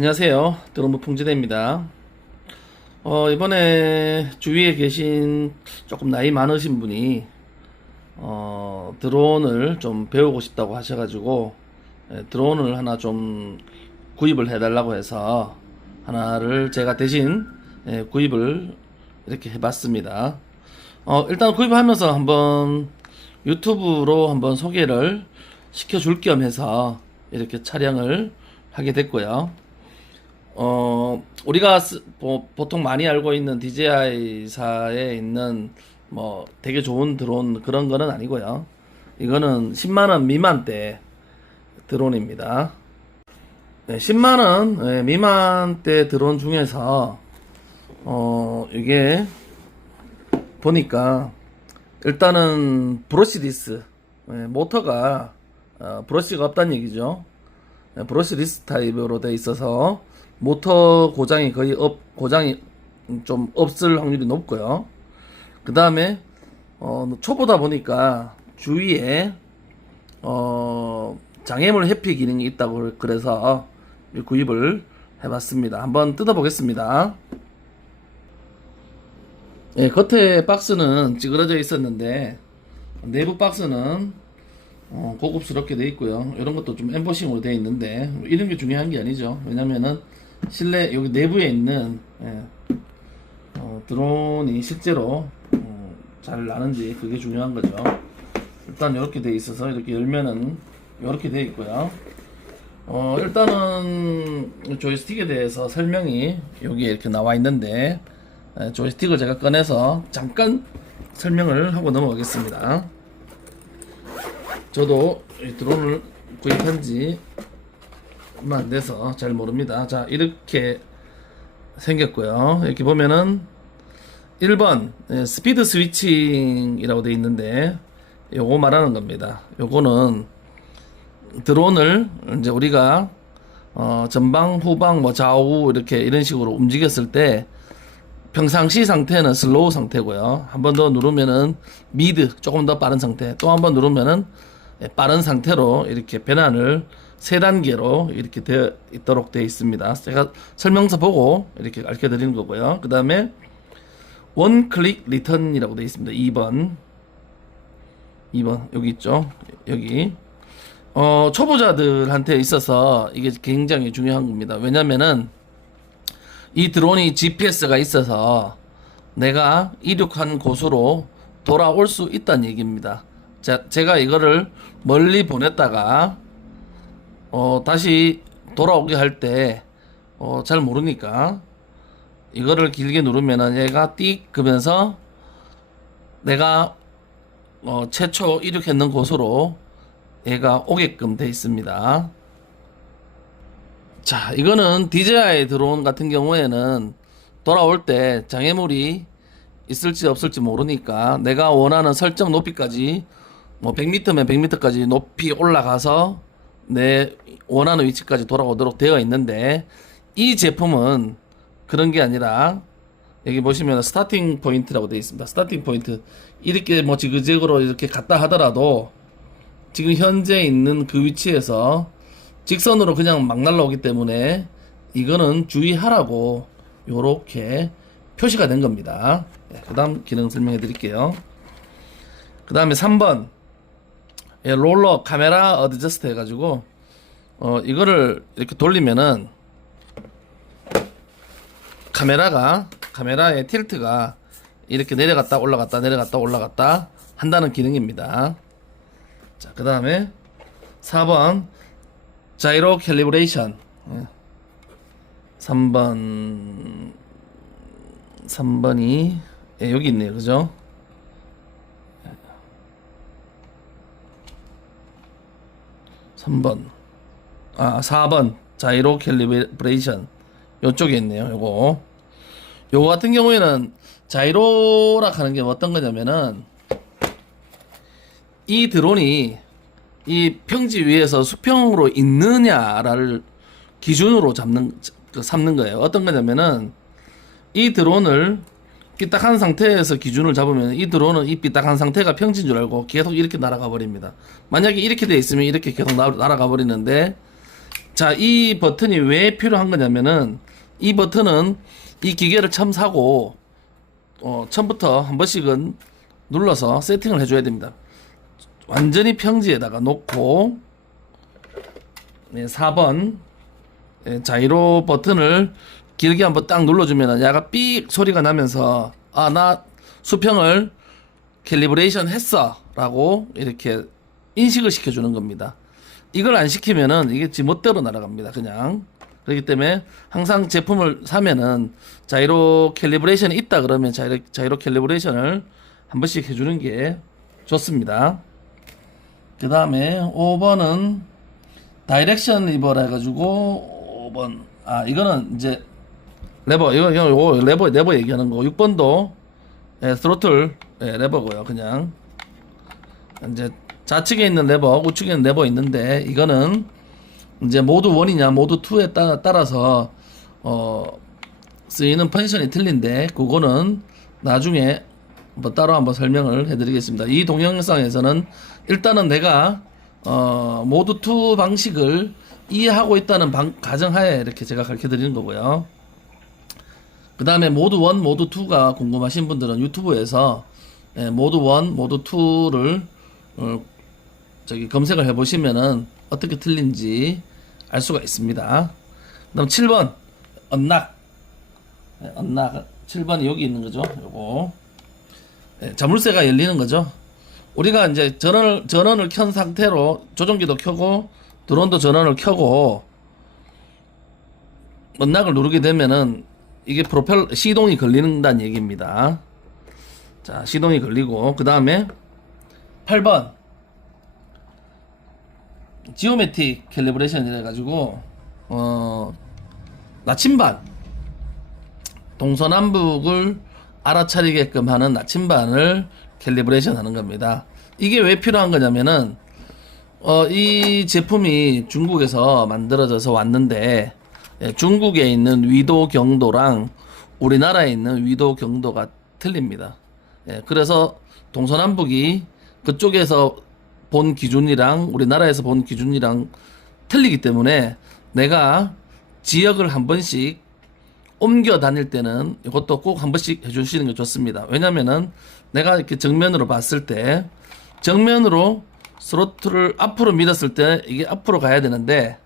안녕하세요. 드론부 풍지대입니다. 이번에 주위에 계신 조금 나이 많으신 분이 드론을 좀 배우고 싶다고 하셔가지고 드론을 하나 좀 구입을 해달라고 해서 하나를 제가 대신 구입을 이렇게 해봤습니다. 일단 구입하면서 한번 유튜브로 한번 소개를 시켜줄 겸 해서 이렇게 촬영을 하게 됐고요. 우리가 보통 많이 알고 있는 DJI사에 있는 뭐 되게 좋은 드론 그런 거는 아니고요. 이거는 10만원 미만대 드론입니다. 네, 10만원 미만대 드론 중에서 이게 보니까 일단은 브러시리스 모터가 브러시가 없다는 얘기죠. 브러시리스 타입으로 돼 있어서 모터 고장이 거의 고장이 좀 없을 확률이 높고요. 그 다음에 초보다 보니까 주위에 장애물 회피 기능이 있다고 그래서 구입을 해봤습니다. 한번 뜯어보겠습니다. 겉에 박스는 찌그러져 있었는데 내부 박스는 고급스럽게 되어 있고요. 이런 것도 좀 엠보싱으로 되어 있는데 이런 게 중요한 게 아니죠. 왜냐면은 실내 여기 내부에 있는 드론이 실제로 잘 나는지 그게 중요한 거죠. 일단 이렇게 되어 있어서 이렇게 열면은 이렇게 되어 있고요. 일단은 조이스틱에 대해서 설명이 여기에 이렇게 나와 있는데 조이스틱을 제가 꺼내서 잠깐 설명을 하고 넘어가겠습니다. 저도 이 드론을 구입한 지 얼마 안 돼서 잘 모릅니다. 자, 이렇게 생겼고요. 이렇게 보면은 1번 스피드 스위칭이라고 되어 있는데 요거 말하는 겁니다. 요거는 드론을 이제 우리가 전방, 후방, 뭐 좌우 이렇게 이런 식으로 움직였을 때 평상시 상태는 슬로우 상태고요. 한 번 더 누르면은 미드, 조금 더 빠른 상태. 또 한 번 누르면은 빠른 상태로 이렇게 변환을 3단계로 이렇게 되어 있도록 되어 있습니다. 제가 설명서 보고 이렇게 알려드리는 거고요. 그 다음에 원 클릭 리턴이라고 되어 있습니다. 2번 여기 있죠. 여기 초보자들한테 있어서 이게 굉장히 중요한 겁니다. 왜냐면은 이 드론이 GPS가 있어서 내가 이륙한 곳으로 돌아올 수 있다는 얘기입니다. 자, 제가 이거를 멀리 보냈다가 다시 돌아오게 할 때 잘 모르니까 이거를 길게 누르면은 얘가 띡 그러면서 내가 최초 이륙했는 곳으로 얘가 오게끔 돼 있습니다. 자, 이거는 DJI 드론 같은 경우에는 돌아올 때 장애물이 있을지 없을지 모르니까 내가 원하는 설정 높이까지 뭐 100m면 100m까지 높이 올라가서 내 원하는 위치까지 돌아오도록 되어 있는데 이 제품은 그런 게 아니라 여기 보시면 스타팅 포인트라고 되어 있습니다. 스타팅 포인트 이렇게 뭐 지그재그로 이렇게 갔다 하더라도 지금 현재 있는 그 위치에서 직선으로 그냥 막 날라오기 때문에 이거는 주의하라고 요렇게 표시가 된 겁니다. 그 다음 기능 설명해 드릴게요. 그 다음에 3번 롤러 카메라 어드저스트 해가지고 이거를 이렇게 돌리면은 카메라의 틸트가 이렇게 내려갔다 올라갔다 내려갔다 올라갔다 한다는 기능입니다. 자, 그 다음에 4번 자이로 캘리브레이션 3번이 여기 있네요. 그죠? 4번 자이로 캘리브레이션 요쪽에 있네요. 요거 같은 경우에는 자이로라 하는 게 어떤 거냐면은 이 드론이 이 평지 위에서 수평으로 있느냐를 기준으로 삼는 거예요. 어떤 거냐면은 이 드론을 삐딱한 상태에서 기준을 잡으면 이 드론은 이 삐딱한 상태가 평지인 줄 알고 계속 이렇게 날아가 버립니다. 만약에 이렇게 돼 있으면 이렇게 계속 날아가 버리는데 자, 이 버튼이 왜 필요한 거냐면은 이 버튼은 이 기계를 처음 사고 처음부터 한 번씩은 눌러서 세팅을 해줘야 됩니다. 완전히 평지에다가 놓고 4번 자이로 버튼을 길게 한번 딱 눌러주면 약간 삑 소리가 나면서 나 수평을 캘리브레이션 했어 라고 이렇게 인식을 시켜주는 겁니다. 이걸 안 시키면은 이게 지멋대로 날아갑니다. 그냥. 그렇기 때문에 항상 제품을 사면은 자이로 캘리브레이션이 있다 그러면 자이로 캘리브레이션을 한 번씩 해주는 게 좋습니다. 그 다음에 5번은 다이렉션 리버라 해가지고 5번 이거는 이제 레버 이거 레버 얘기하는 거. 6번도 스로틀 레버고요. 그냥 이제 좌측에 있는 레버, 우측에 있는 레버 있는데 이거는 이제 모드 1이냐 모드 2에 따라서 쓰이는 펀션이 틀린데 그거는 나중에 뭐 따로 한번 설명을 해드리겠습니다. 이 동영상에서는 일단은 내가 모드 2 방식을 이해하고 있다는 가정하에 이렇게 제가 가르쳐 드리는 거고요. 그 다음에 모드 1, 모드 2가 궁금하신 분들은 유튜브에서 모드 1, 모드 2를 검색을 해보시면은 어떻게 틀린지 알 수가 있습니다. 그 다음 7번 언락 7번이 여기 있는 거죠. 요거 자물쇠가 열리는 거죠. 우리가 이제 전원을 켠 상태로 조종기도 켜고 드론도 전원을 켜고 언락을 누르게 되면은 이게 시동이 걸린다는 얘기입니다. 자, 시동이 걸리고 그 다음에 8번 지오메틱 캘리브레이션이라 해가지고 나침반 동서남북을 알아차리게끔 하는 나침반을 캘리브레이션 하는 겁니다. 이게 왜 필요한 거냐면은 이 제품이 중국에서 만들어져서 왔는데 중국에 있는 위도 경도랑 우리나라에 있는 위도 경도가 틀립니다. 그래서 동서남북이 그쪽에서 본 기준이랑 우리나라에서 본 기준이랑 틀리기 때문에 내가 지역을 한 번씩 옮겨 다닐 때는 이것도 꼭 한 번씩 해주시는 게 좋습니다. 왜냐면은 내가 이렇게 정면으로 봤을 때 정면으로 스로틀을 앞으로 밀었을 때 이게 앞으로 가야 되는데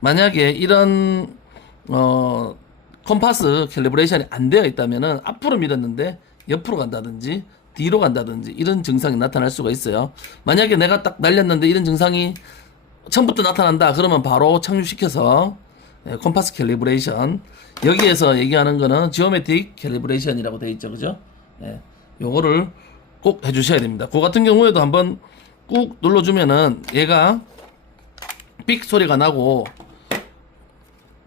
만약에 이런 컴파스 캘리브레이션이 안 되어 있다면은 앞으로 밀었는데 옆으로 간다든지 뒤로 간다든지 이런 증상이 나타날 수가 있어요. 만약에 내가 딱 날렸는데 이런 증상이 처음부터 나타난다 그러면 바로 착륙시켜서 컴파스 캘리브레이션 여기에서 얘기하는 거는 지오메틱 캘리브레이션이라고 되어 있죠. 그죠? 요거를 꼭 해주셔야 됩니다. 그 같은 경우에도 한번 꾹 눌러주면은 얘가 삑 소리가 나고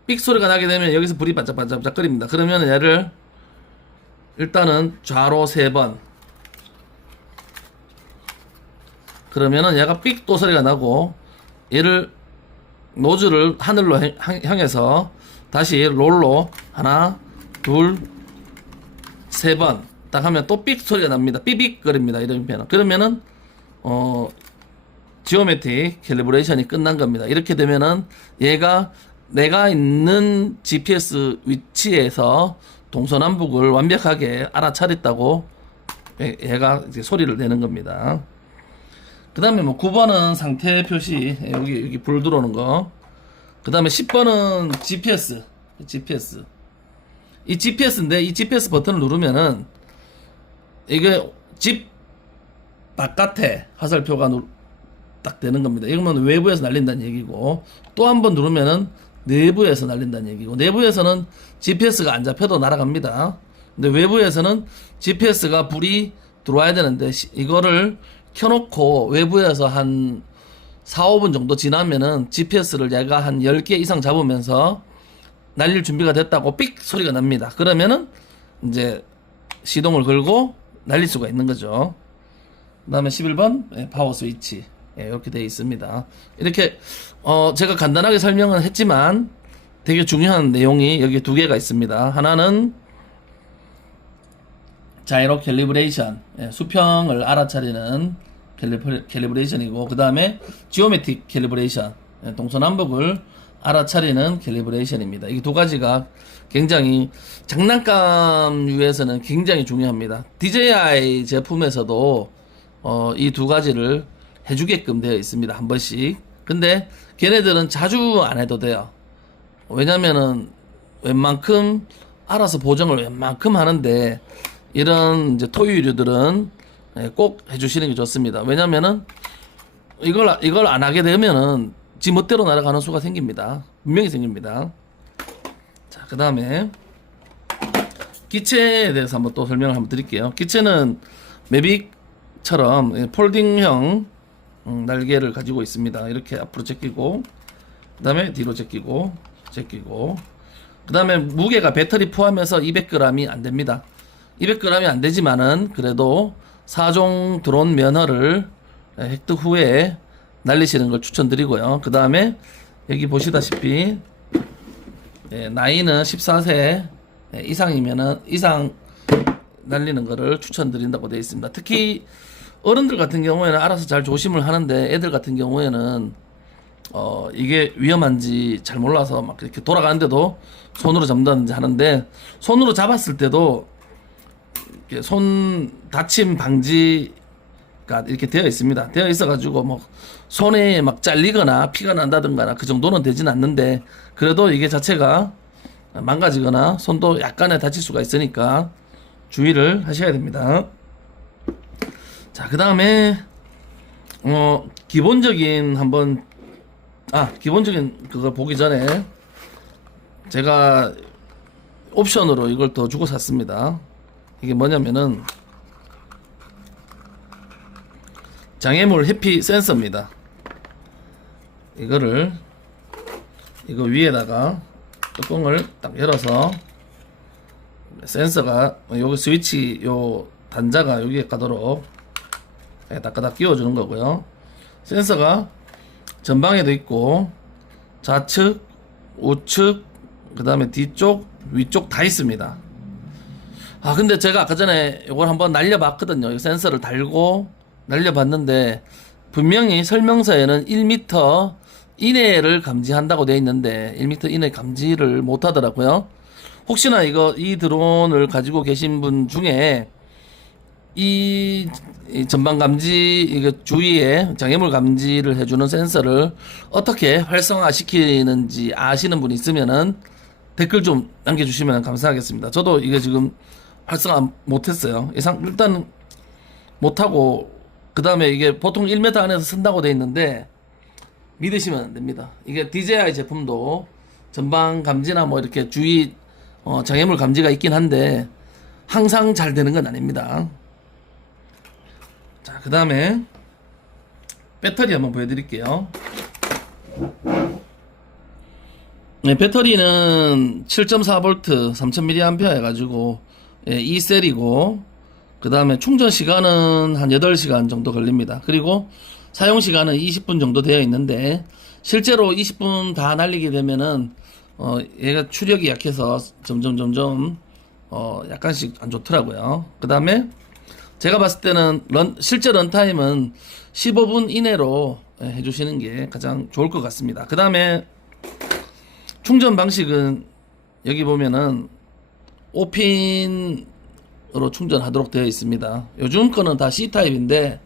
삑 소리가 나게 되면 여기서 불이 반짝반짝 거립니다. 그러면 얘를 일단은 좌로 3번 그러면은 얘가 삑 또 소리가 나고 얘를 노즐을 하늘로 향해서 다시 롤로 하나 둘 3번 딱 하면 또 삑 소리가 납니다. 삐빅 거립니다. 이러면 그러면은 지오메틱 캘리브레이션이 끝난 겁니다. 이렇게 되면은 얘가 내가 있는 GPS 위치에서 동서남북을 완벽하게 알아차렸다고 얘가 이제 소리를 내는 겁니다. 그 다음에 뭐 9번은 상태 표시 여기 불 들어오는 거. 그 다음에 10번은 GPS 이 GPS인데 이 GPS 버튼을 누르면은 이게 집 바깥에 화살표가 딱 되는 겁니다. 이거는 외부에서 날린다는 얘기고 또 한 번 누르면은 내부에서 날린다는 얘기고 내부에서는 GPS가 안 잡혀도 날아갑니다. 근데 외부에서는 GPS가 불이 들어와야 되는데 이거를 켜놓고 외부에서 한 4, 5분 정도 지나면은 GPS를 얘가 한 10개 이상 잡으면서 날릴 준비가 됐다고 삑 소리가 납니다. 그러면은 이제 시동을 걸고 날릴 수가 있는 거죠. 그 다음에 11번 파워 스위치 이렇게 되어 있습니다. 이렇게 제가 간단하게 설명은 했지만 되게 중요한 내용이 여기 2개가 있습니다. 하나는 자이로 캘리브레이션 수평을 알아차리는 캘리브레이션이고 그 다음에 지오메틱 캘리브레이션 동서남북을 알아차리는 캘리브레이션입니다. 이 두 가지가 굉장히 장난감류에서는 굉장히 중요합니다. DJI 제품에서도 이 두 가지를 해주게끔 되어 있습니다. 한 번씩. 근데 걔네들은 자주 안 해도 돼요. 왜냐면은 웬만큼 알아서 보정을 웬만큼 하는데, 이런 이제 토유류들은 꼭 해주시는 게 좋습니다. 왜냐면은 이걸 안 하게 되면은 지 멋대로 날아가는 수가 생깁니다. 분명히 생깁니다. 자, 그 다음에 기체에 대해서 한번 또 설명을 한번 드릴게요. 기체는 매빅처럼 폴딩형 날개를 가지고 있습니다. 이렇게 앞으로 제끼고, 그 다음에 뒤로 제끼고, 그 다음에 무게가 배터리 포함해서 200g이 안 됩니다. 200g이 안 되지만은 그래도 4종 드론 면허를 획득 후에 날리시는 걸 추천드리고요. 그 다음에 여기 보시다시피 나이는 14세 이상이면은 이상 날리는 거를 추천드린다고 되어 있습니다. 특히 어른들 같은 경우에는 알아서 잘 조심을 하는데, 애들 같은 경우에는 이게 위험한지 잘 몰라서 막 이렇게 돌아가는데도 손으로 잡는다든지 하는데, 손으로 잡았을 때도 이렇게 손 다침 방지가 이렇게 되어 있습니다. 되어 있어가지고 뭐 손에 막 잘리거나 피가 난다든가 그 정도는 되진 않는데, 그래도 이게 자체가 망가지거나 손도 약간의 다칠 수가 있으니까 주의를 하셔야 됩니다. 자, 그 다음에 기본적인 그걸 보기 전에 제가 옵션으로 이걸 더 주고 샀습니다. 이게 뭐냐면은 장애물 회피 센서입니다. 이거 위에다가 뚜껑을 딱 열어서 센서가 여기 스위치 요 단자가 여기에 가도록 딱딱 끼워주는 거고요. 센서가 전방에도 있고 좌측, 우측, 그 다음에 뒤쪽, 위쪽 다 있습니다. 근데 제가 아까 전에 이걸 한번 날려봤거든요. 이 센서를 달고 날려봤는데 분명히 설명서에는 1m 이내를 감지한다고 되어 있는데 1m 이내 감지를 못하더라고요. 혹시나 이 드론을 가지고 계신 분 중에 이 전방 감지, 이거 주위에 장애물 감지를 해주는 센서를 어떻게 활성화시키는지 아시는 분 있으면은 댓글 좀 남겨주시면 감사하겠습니다. 저도 이게 지금 활성화 못했어요. 일단 못하고, 그 다음에 이게 보통 1m 안에서 쓴다고 되어 있는데 믿으시면 안 됩니다. 이게 DJI 제품도 전방 감지나 뭐 이렇게 주위 장애물 감지가 있긴 한데 항상 잘 되는 건 아닙니다. 자, 그 다음에 배터리 한번 보여드릴게요. 네, 배터리는 7.4V 3000mAh 해가지고 2셀이고, 그 다음에 충전 시간은 한 8시간 정도 걸립니다. 그리고 사용 시간은 20분 정도 되어 있는데, 실제로 20분 다 날리게 되면은 얘가 추력이 약해서 점점 약간씩 안 좋더라고요. 그 다음에 제가 봤을 때는 실제 런타임은 15분 이내로 해주시는 게 가장 좋을 것 같습니다. 그 다음에 충전 방식은 여기 보면은 5핀으로 충전하도록 되어 있습니다. 요즘 거는 다 C타입인데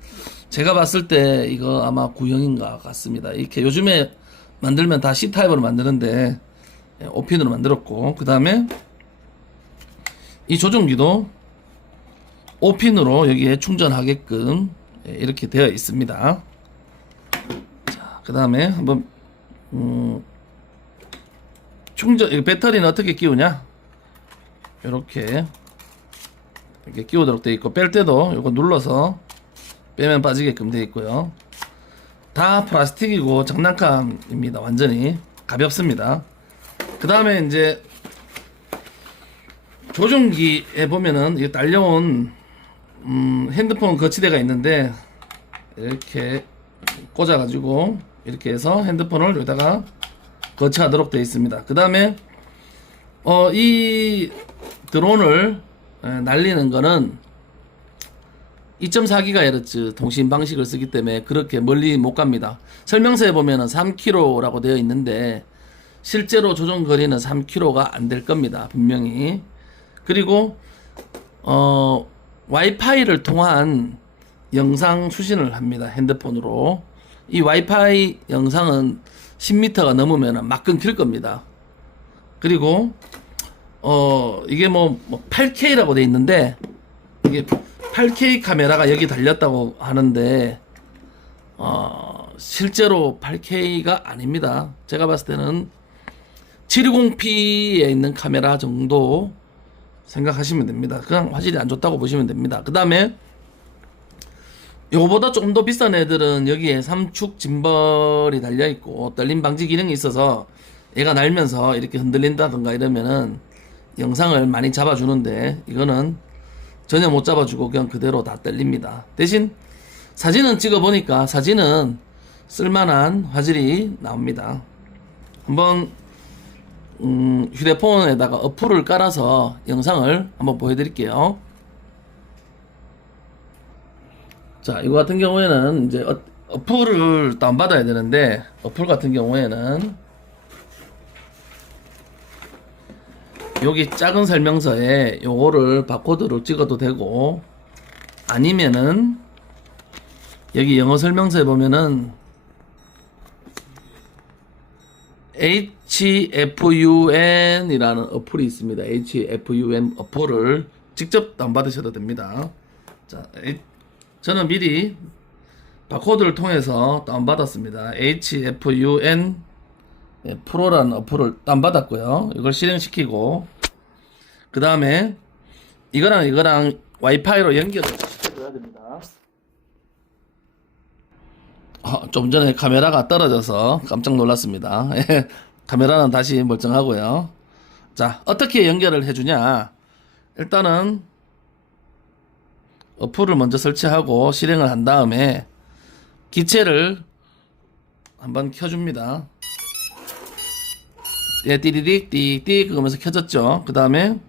제가 봤을 때 이거 아마 구형인가 같습니다. 이렇게 요즘에 만들면 다 C타입으로 만드는데 5핀으로 만들었고, 그 다음에 이 조종기도 5핀으로 여기에 충전하게끔 이렇게 되어 있습니다. 자, 그 다음에 한번 배터리는 어떻게 끼우냐, 이렇게 끼우도록 되어 있고, 뺄 때도 이거 눌러서 빼면 빠지게끔 되어 있고요. 다 플라스틱이고 장난감입니다. 완전히 가볍습니다. 그 다음에 이제 조종기에 보면은 이 딸려온 핸드폰 거치대가 있는데 이렇게 꽂아가지고 이렇게 해서 핸드폰을 여기다가 거치하도록 되어 있습니다. 그 다음에 이 드론을 날리는 거는 2.4GHz 통신 방식을 쓰기 때문에 그렇게 멀리 못 갑니다. 설명서에 보면은 3km라고 되어 있는데 실제로 조종 거리는 3km가 안 될 겁니다. 분명히. 그리고 와이파이를 통한 영상 수신을 합니다. 핸드폰으로. 이 와이파이 영상은 10m가 넘으면 막 끊길 겁니다. 그리고 이게 뭐 8K라고 돼 있는데, 이게 8K 카메라가 여기 달렸다고 하는데 실제로 8K가 아닙니다. 제가 봤을 때는 720p에 있는 카메라 정도 생각하시면 됩니다. 그냥 화질이 안 좋다고 보시면 됩니다. 그 다음에 요거보다 좀 더 비싼 애들은 여기에 삼축 짐벌이 달려있고 떨림 방지 기능이 있어서 얘가 날면서 이렇게 흔들린다든가 이러면은 영상을 많이 잡아주는데, 이거는 전혀 못 잡아주고 그냥 그대로 다 떨립니다. 대신 사진은 찍어보니까 사진은 쓸만한 화질이 나옵니다. 한번 휴대폰에다가 어플을 깔아서 영상을 한번 보여드릴게요. 자, 이거 같은 경우에는 이제 어플을 다운받아야 되는데, 어플 같은 경우에는 여기 작은 설명서에 요거를 바코드로 찍어도 되고, 아니면은 여기 영어 설명서에 보면은 HFUN 이라는 어플이 있습니다. HFUN 어플을 직접 다운받으셔도 됩니다. 자, 저는 미리 바코드를 통해서 다운받았습니다. HFUN 프로라는 어플을 다운받았고요. 이걸 실행시키고, 그 다음에 이거랑 와이파이로 연결을 시켜줘야 됩니다. 좀 전에 카메라가 떨어져서 깜짝 놀랐습니다. 카메라는 다시 멀쩡하고요. 자, 어떻게 연결을 해주냐. 일단은 어플을 먼저 설치하고 실행을 한 다음에 기체를 한번 켜줍니다. 예, 띠디딕 띠딕 그러면서 켜졌죠. 그 다음에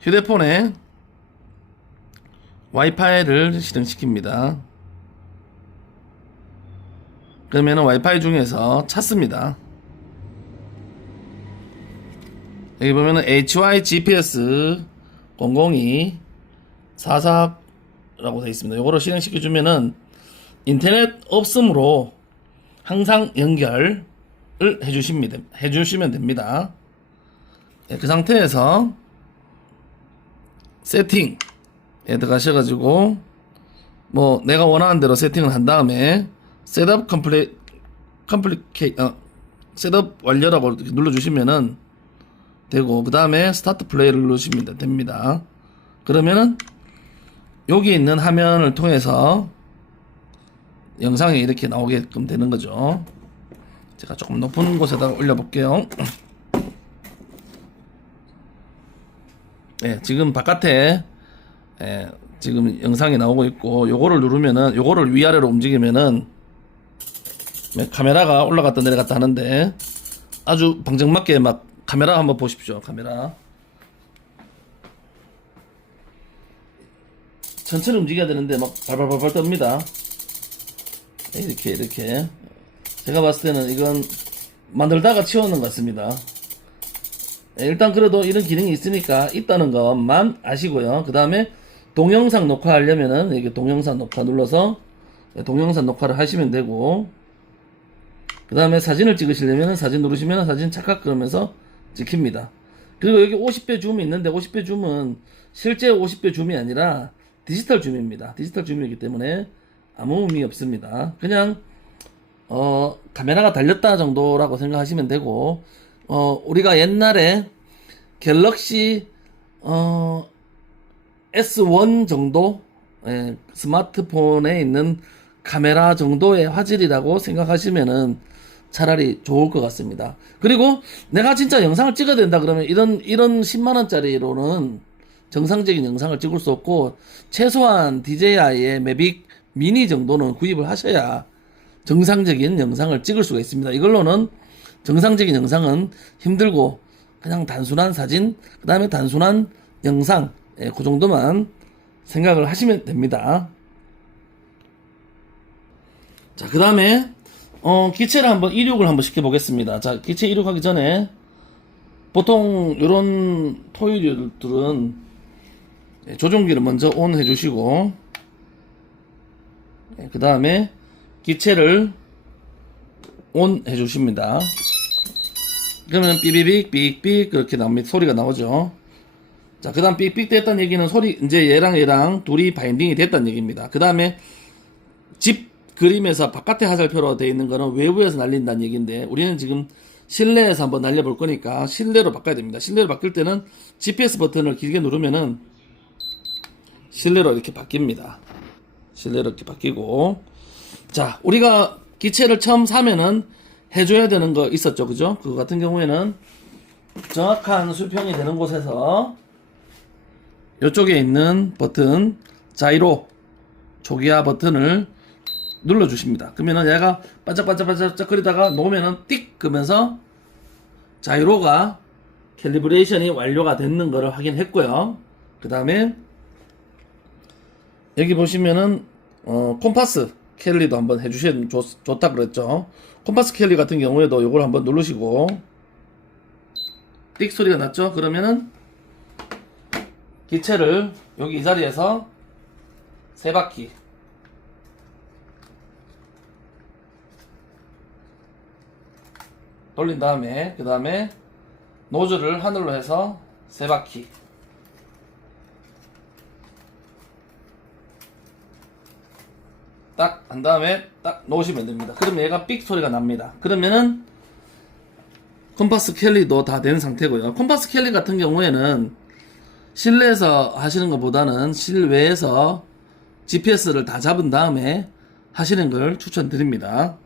휴대폰에 와이파이를 실행시킵니다. 그러면 와이파이 중에서 찾습니다. 여기 보면은 HY GPS 002 44라고 되어 있습니다. 요거를 실행시켜주면은 인터넷 없음으로 항상 연결을 해주시면 됩니다. 그 상태에서 세팅에 들어가셔가지고 뭐 내가 원하는 대로 세팅을 한 다음에 셋업 셋업 완료라고 이렇게 눌러주시면은 되고, 그 다음에 스타트 플레이를 누르시면 됩니다. 그러면은 여기 있는 화면을 통해서 영상이 이렇게 나오게끔 되는 거죠. 제가 조금 높은 곳에다가 올려볼게요. 네, 지금 바깥에 지금 영상이 나오고 있고, 요거를 누르면은, 요거를 위아래로 움직이면은 카메라가 올라갔다 내려갔다 하는데, 아주 방정맞게 막 카메라 한번 보십시오. 카메라 천천히 움직여야 되는데 막 발발발발 뜹니다. 이렇게 제가 봤을 때는 이건 만들다가 치워놓은 것 같습니다. 일단 그래도 이런 기능이 있다는 것만 아시고요. 그 다음에 동영상 녹화하려면은 이렇게 동영상 녹화 눌러서 동영상 녹화를 하시면 되고, 그 다음에 사진을 찍으시려면 사진 누르시면 사진 착각 그러면서 찍힙니다. 그리고 여기 50배 줌이 있는데 50배 줌은 실제 50배 줌이 아니라 디지털 줌입니다. 디지털 줌이기 때문에 아무 의미 없습니다. 그냥 카메라가 달렸다 정도라고 생각하시면 되고, 우리가 옛날에 갤럭시 S1 정도 스마트폰에 있는 카메라 정도의 화질이라고 생각하시면은 차라리 좋을 것 같습니다. 그리고 내가 진짜 영상을 찍어야 된다 그러면 이런 10만원짜리로는 정상적인 영상을 찍을 수 없고, 최소한 DJI의 매빅 미니 정도는 구입을 하셔야 정상적인 영상을 찍을 수가 있습니다. 이걸로는 정상적인 영상은 힘들고 그냥 단순한 사진, 그 다음에 단순한 영상, 그 정도만 생각을 하시면 됩니다. 자, 그 다음에 기체를 한번 이륙을 한번 시켜보겠습니다. 자, 기체 이륙하기 전에 보통 이런 토이류들은 조종기를 먼저 온 해주시고, 그 다음에 기체를 온 해주십니다. 그러면 삐비빅 삑삑 그렇게 나옵니다. 소리가 나오죠. 자, 그 다음 삑삑 됐다는 얘기는 이제 얘랑 둘이 바인딩이 됐다는 얘기입니다. 그 다음에 집 그림에서 바깥에 화살표로 되어 있는 거는 외부에서 날린다는 얘기인데, 우리는 지금 실내에서 한번 날려볼 거니까 실내로 바꿔야 됩니다. 실내로 바뀔 때는 GPS 버튼을 길게 누르면은 실내로 이렇게 바뀝니다. 실내로 이렇게 바뀌고, 자, 우리가 기체를 처음 사면은 해줘야 되는 거 있었죠, 그죠? 그거 같은 경우에는 정확한 수평이 되는 곳에서 이쪽에 있는 버튼, 자이로 초기화 버튼을 눌러주십니다. 그러면은 얘가 반짝반짝반짝 거리다가 놓으면은 띡 그러면서 자이로가 캘리브레이션이 완료가 됐는 거를 확인했고요. 그 다음에 여기 보시면은 콤파스 캘리도 한번 해주시면 좋다 그랬죠. 콤파스 캘리 같은 경우에도 요걸 한번 누르시고 띡 소리가 났죠. 그러면은 기체를 여기 이 자리에서 3바퀴 돌린 다음에, 그 다음에 노즐을 하늘로 해서 3바퀴 딱 한 다음에 딱 놓으시면 됩니다. 그러면 얘가 삑 소리가 납니다. 그러면은 콤파스 캘리도 다 된 상태고요. 콤파스 캘리 같은 경우에는 실내에서 하시는 것보다는 실외에서 GPS를 다 잡은 다음에 하시는 걸 추천드립니다.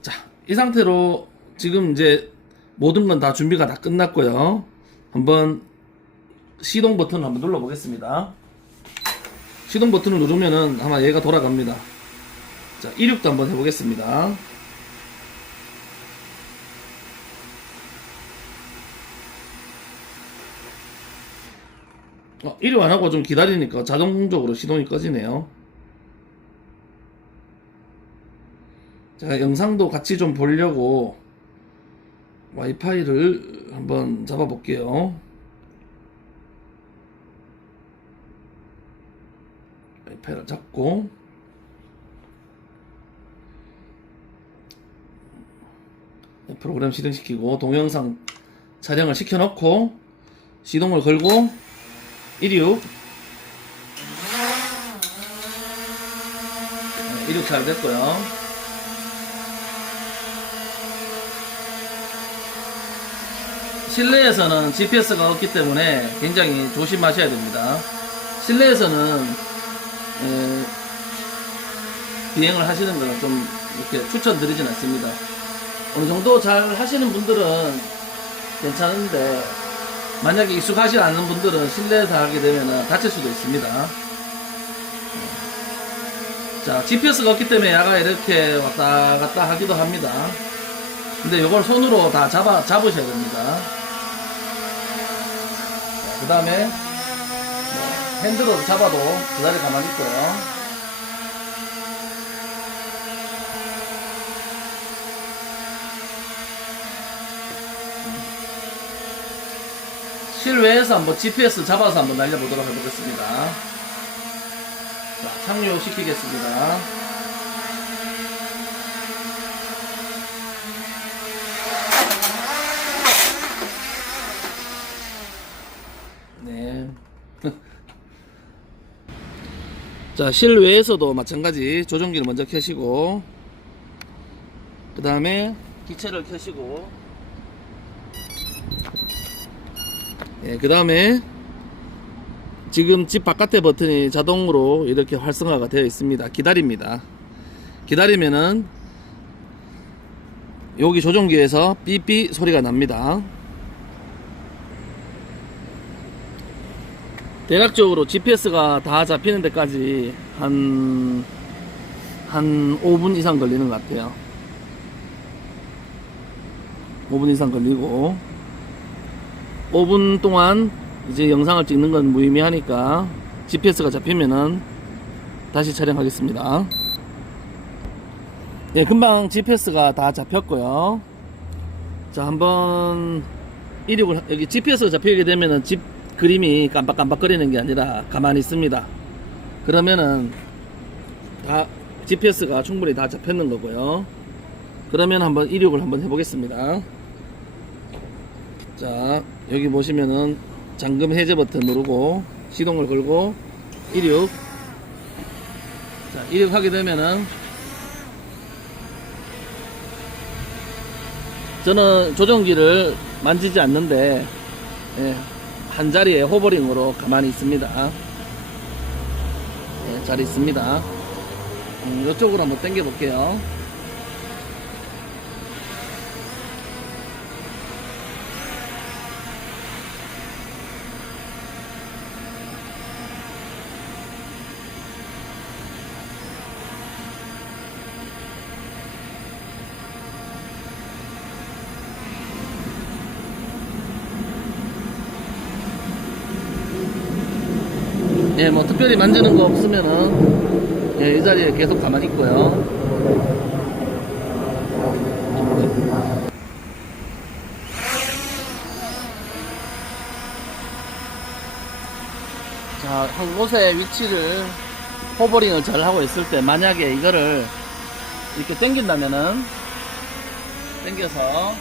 자, 이 상태로 지금 이제 모든 건 다 준비가 다 끝났고요. 한번 시동 버튼을 한번 눌러 보겠습니다. 시동 버튼을 누르면은 아마 얘가 돌아갑니다. 자, 이륙도 한번 해보겠습니다. 이륙 안 하고 좀 기다리니까 자동적으로 시동이 꺼지네요. 제가 영상도 같이 좀 보려고 와이파이를 한번 잡아 볼게요. 와이파이를 잡고 프로그램 실행시키고 동영상 촬영을 시켜놓고 시동을 걸고 이륙. 이륙 잘 됐고요. 실내에서는 GPS가 없기 때문에 굉장히 조심하셔야 됩니다. 실내에서는 비행을 하시는 걸 좀 이렇게 추천드리진 않습니다. 어느 정도 잘 하시는 분들은 괜찮은데, 만약에 익숙하지 않은 분들은 실내에서 하게 되면 다칠 수도 있습니다. 자, GPS가 없기 때문에 야가 이렇게 왔다 갔다 하기도 합니다. 근데 이걸 손으로 다 잡으셔야 됩니다. 그 다음에 핸들로 잡아도 그 자리 가만히 있고요. 실외에서 한번 GPS 잡아서 한번 날려보도록 해보겠습니다. 자, 착륙 시키겠습니다. 네. 자, 실외에서도 마찬가지 조종기를 먼저 켜시고, 그 다음에 기체를 켜시고, 그 다음에 지금 집 바깥의 버튼이 자동으로 이렇게 활성화가 되어 있습니다. 기다립니다. 기다리면은 여기 조종기에서 삐삐 소리가 납니다. 대략적으로 GPS가 다 잡히는 데까지 한 5분 이상 걸리는 것 같아요. 5분 이상 걸리고, 5분 동안 이제 영상을 찍는 건 무의미하니까 GPS가 잡히면은 다시 촬영하겠습니다. 예, 금방 GPS가 다 잡혔고요. 자, 한번 이륙을, 여기 GPS가 잡히게 되면은 집 그림이 깜빡깜빡거리는 게 아니라 가만히 있습니다. 그러면은 다 GPS가 충분히 다 잡혔는 거고요. 그러면 한번 이륙을 한번 해보겠습니다. 자, 여기 보시면은 잠금 해제 버튼 누르고 시동을 걸고 이륙. 자, 이륙하게 되면은 저는 조종기를 만지지 않는데, 예, 한 자리에 호버링으로 가만히 있습니다. 예, 잘 있습니다. 이쪽으로 한번 당겨 볼게요. 예, 뭐 특별히 만지는 거 없으면은, 예, 이 자리에 계속 가만히 있고요. 자, 한 곳의 위치를 호버링을 잘 하고 있을 때 만약에 이거를 이렇게 당긴다면은, 당겨서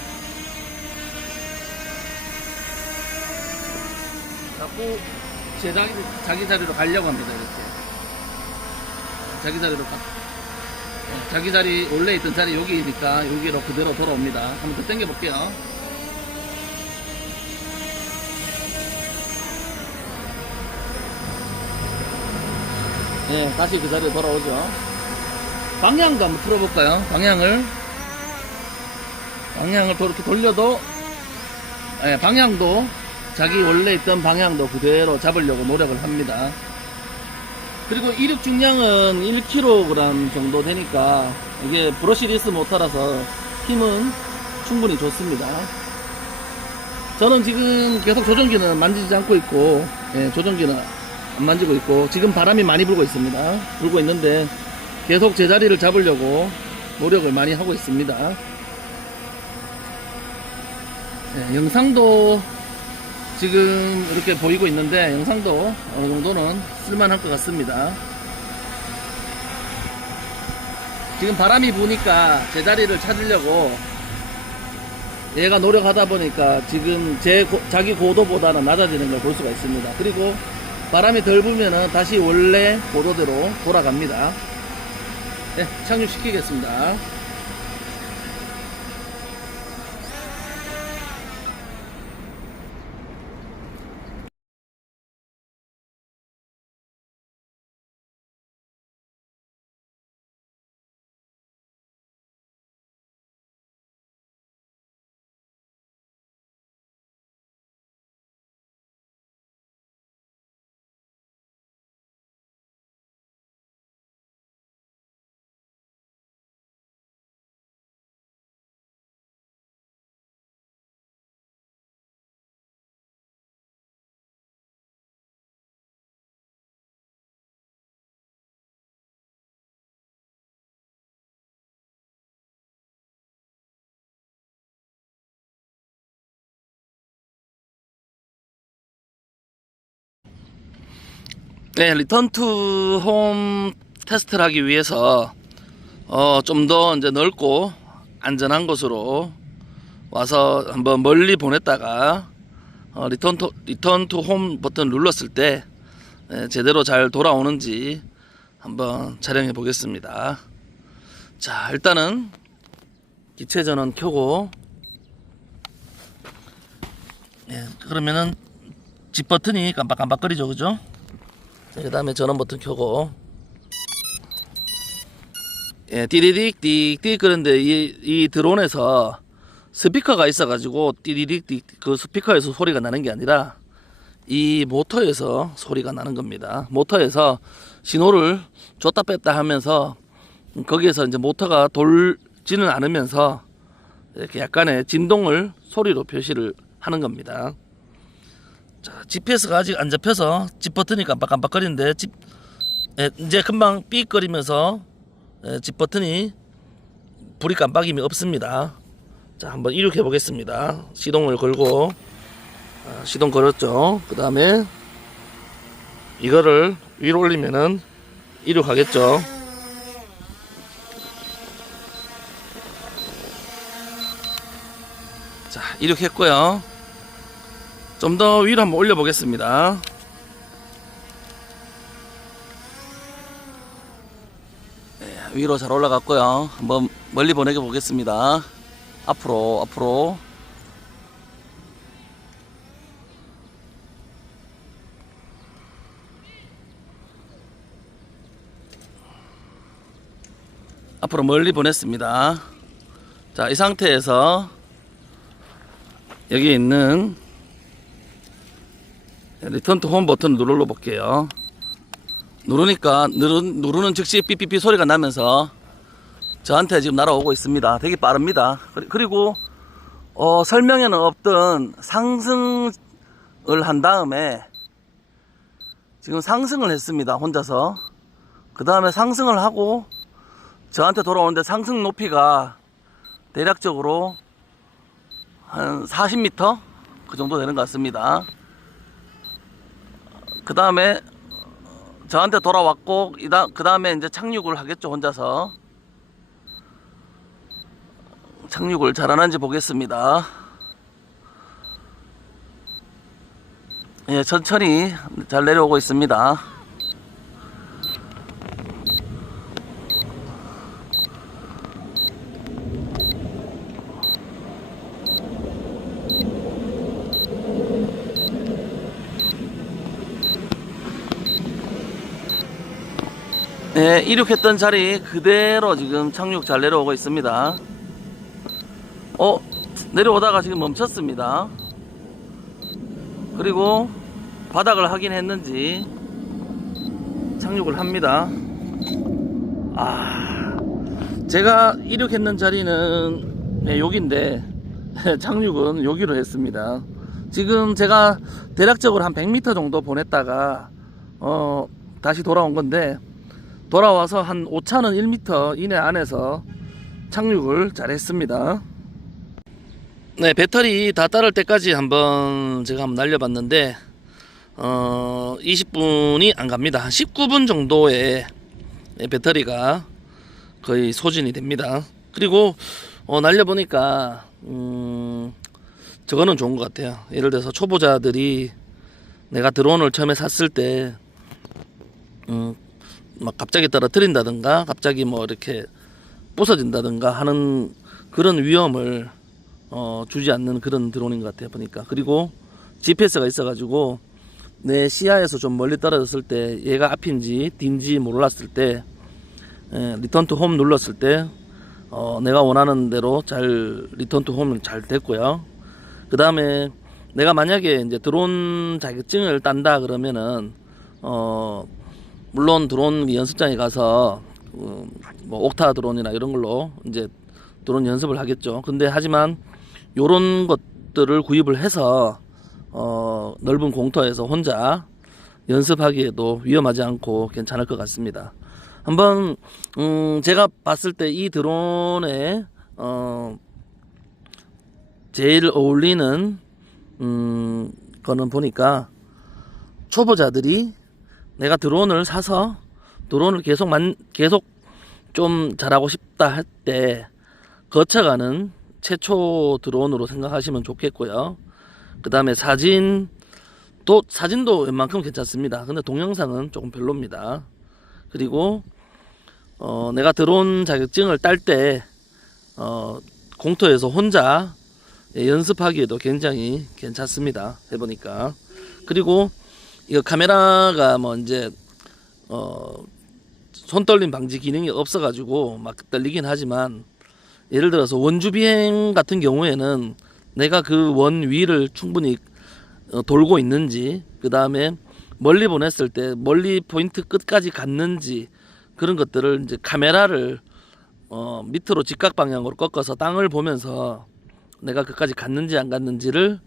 자꾸 자기 자리로 가려고 합니다. 이렇게 자기 자리로 자기 자리 원래 있던 자리 여기니까 여기로 그대로 돌아옵니다. 한번 더 당겨 볼게요. 예, 다시 그 자리로 돌아오죠. 방향도 한번 틀어볼까요? 방향을 이렇게 돌려도, 예, 방향도 자기 원래 있던 방향도 그대로 잡으려고 노력을 합니다. 그리고 이륙 중량은 1kg 정도 되니까 이게 브러시리스 모터라서 힘은 충분히 좋습니다. 저는 지금 계속 조종기는 만지지 않고 있고, 예, 조종기는 안 만지고 있고, 지금 바람이 많이 불고 있습니다. 불고 있는데 계속 제자리를 잡으려고 노력을 많이 하고 있습니다. 예, 영상도 지금 이렇게 보이고 있는데 영상도 어느 정도는 쓸만할 것 같습니다. 지금 바람이 부니까 제자리를 찾으려고 얘가 노력하다 보니까 지금 자기 고도보다는 낮아지는 걸 볼 수가 있습니다. 그리고 바람이 덜 불면은 다시 원래 고도대로 돌아갑니다. 네, 착륙시키겠습니다. 네, 리턴 투 홈 테스트를 하기 위해서 좀 더 이제 넓고 안전한 곳으로 와서 한번 멀리 보냈다가 리턴 투 홈 버튼 눌렀을 때 제대로 잘 돌아오는지 한번 촬영해 보겠습니다. 자, 일단은 기체 전원 켜고, 예, 그러면은 집 버튼이 깜빡깜빡거리죠, 그죠? 그 다음에 전원 버튼 켜고, 예, 띠리릭 띡띡. 그런데 이 드론에서 스피커가 있어가지고 띠리릭 띡, 그 스피커에서 소리가 나는 게 아니라 이 모터에서 소리가 나는 겁니다. 모터에서 신호를 줬다 뺐다 하면서 거기에서 이제 모터가 돌지는 않으면서 이렇게 약간의 진동을 소리로 표시를 하는 겁니다. 자, GPS가 아직 안 잡혀서 집 버튼이 깜빡깜빡거리는데 이제 금방 삑거리면서 집 버튼이 불이 깜빡임이 없습니다. 자, 한번 이륙해 보겠습니다. 시동을 걸고, 시동 걸었죠. 그 다음에 이거를 위로 올리면은 이륙하겠죠. 자, 이륙했고요. 좀 더 위로 한번 올려 보겠습니다. 네, 위로 잘 올라갔고요. 한번 멀리 보내게 보겠습니다. 앞으로. 앞으로 멀리 보냈습니다. 자, 이 상태에서 여기 있는 리턴 투 홈 버튼을 눌러 볼게요. 누르는 즉시 삐삐삐 소리가 나면서 저한테 지금 날아오고 있습니다. 되게 빠릅니다. 그리고 설명에는 없던 상승을 한 다음에 지금 상승을 했습니다. 혼자서. 그 다음에 상승을 하고 저한테 돌아오는데 상승 높이가 대략적으로 한 40m 그 정도 되는 것 같습니다. 그 다음에 저한테 돌아왔고 그 다음에 이제 착륙을 하겠죠. 혼자서 착륙을 잘하는지 보겠습니다. 예, 천천히 잘 내려오고 있습니다. 네, 이륙했던 자리 그대로 지금 착륙 잘 내려오고 있습니다. 내려오다가 지금 멈췄습니다. 그리고 바닥을 확인했는지 착륙을 합니다. 제가 이륙했는 자리는 네, 여기인데 착륙은 여기로 했습니다. 지금 제가 대략적으로 한 100m 정도 보냈다가 다시 돌아온 건데, 돌아와서 한 오차는 1m 이내 안에서 착륙을 잘 했습니다. 네, 배터리 다 따를 때까지 제가 한번 날려봤는데 20분이 안 갑니다. 한 19분 정도의 배터리가 거의 소진이 됩니다. 그리고 날려보니까 저거는 좋은 것 같아요. 예를 들어서 초보자들이 내가 드론을 처음에 샀을 때 막 갑자기 떨어뜨린다든가 갑자기 뭐 이렇게 부서진다든가 하는 그런 위험을 주지 않는 그런 드론인 것 같아요, 보니까. 그리고 GPS가 있어가지고 내 시야에서 좀 멀리 떨어졌을 때 얘가 앞인지 뒤인지 몰랐을 때 리턴 투 홈 눌렀을 때 내가 원하는 대로 잘 리턴 투 홈은 잘 됐고요. 그 다음에 내가 만약에 이제 드론 자격증을 딴다 그러면은 물론 드론 연습장에 가서 뭐 옥타 드론이나 이런 걸로 이제 드론 연습을 하겠죠. 근데 하지만 요런 것들을 구입을 해서 넓은 공터에서 혼자 연습하기에도 위험하지 않고 괜찮을 것 같습니다. 한번 제가 봤을 때 이 드론에 제일 어울리는 거는 보니까 초보자들이 내가 드론을 사서 드론을 계속 좀 잘하고 싶다 할 때 거쳐가는 최초 드론으로 생각하시면 좋겠고요. 그 다음에 사진도 웬만큼 괜찮습니다. 근데 동영상은 조금 별로입니다. 그리고 내가 드론 자격증을 딸 때 공터에서 혼자 연습하기에도 굉장히 괜찮습니다. 해보니까. 그리고 이거 카메라가 뭐 이제 손떨림 방지 기능이 없어가지고 막 떨리긴 하지만, 예를 들어서 원주 비행 같은 경우에는 내가 그 원 위를 충분히 돌고 있는지, 그 다음에 멀리 보냈을 때 멀리 포인트 끝까지 갔는지, 그런 것들을 이제 카메라를 밑으로 직각 방향으로 꺾어서 땅을 보면서 내가 그까지 갔는지 안 갔는지를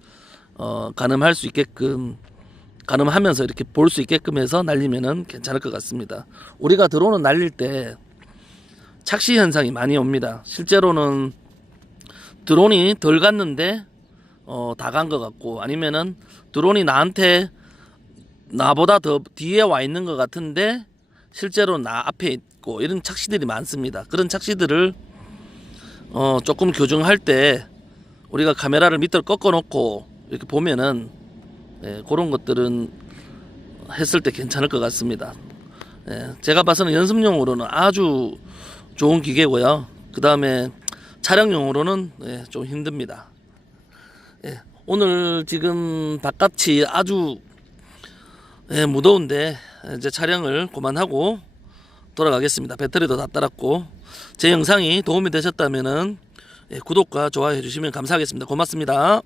가늠할 수 있게끔, 가늠하면서 이렇게 볼 수 있게끔 해서 날리면은 괜찮을 것 같습니다. 우리가 드론을 날릴 때 착시 현상이 많이 옵니다. 실제로는 드론이 덜 갔는데 다 간 것 같고, 아니면은 드론이 나보다 더 뒤에 와 있는 것 같은데 실제로 나 앞에 있고, 이런 착시들이 많습니다. 그런 착시들을 조금 교정할 때 우리가 카메라를 밑으로 꺾어 놓고 이렇게 보면은 그런 것들은 했을 때 괜찮을 것 같습니다. 제가 봐서는 연습용으로는 아주 좋은 기계고요. 그 다음에 촬영용으로는 좀 힘듭니다. 오늘 지금 바깥이 아주 무더운데 이제 촬영을 그만하고 돌아가겠습니다. 배터리도 다 따랐고, 제 영상이 도움이 되셨다면은 구독과 좋아요 해주시면 감사하겠습니다. 고맙습니다.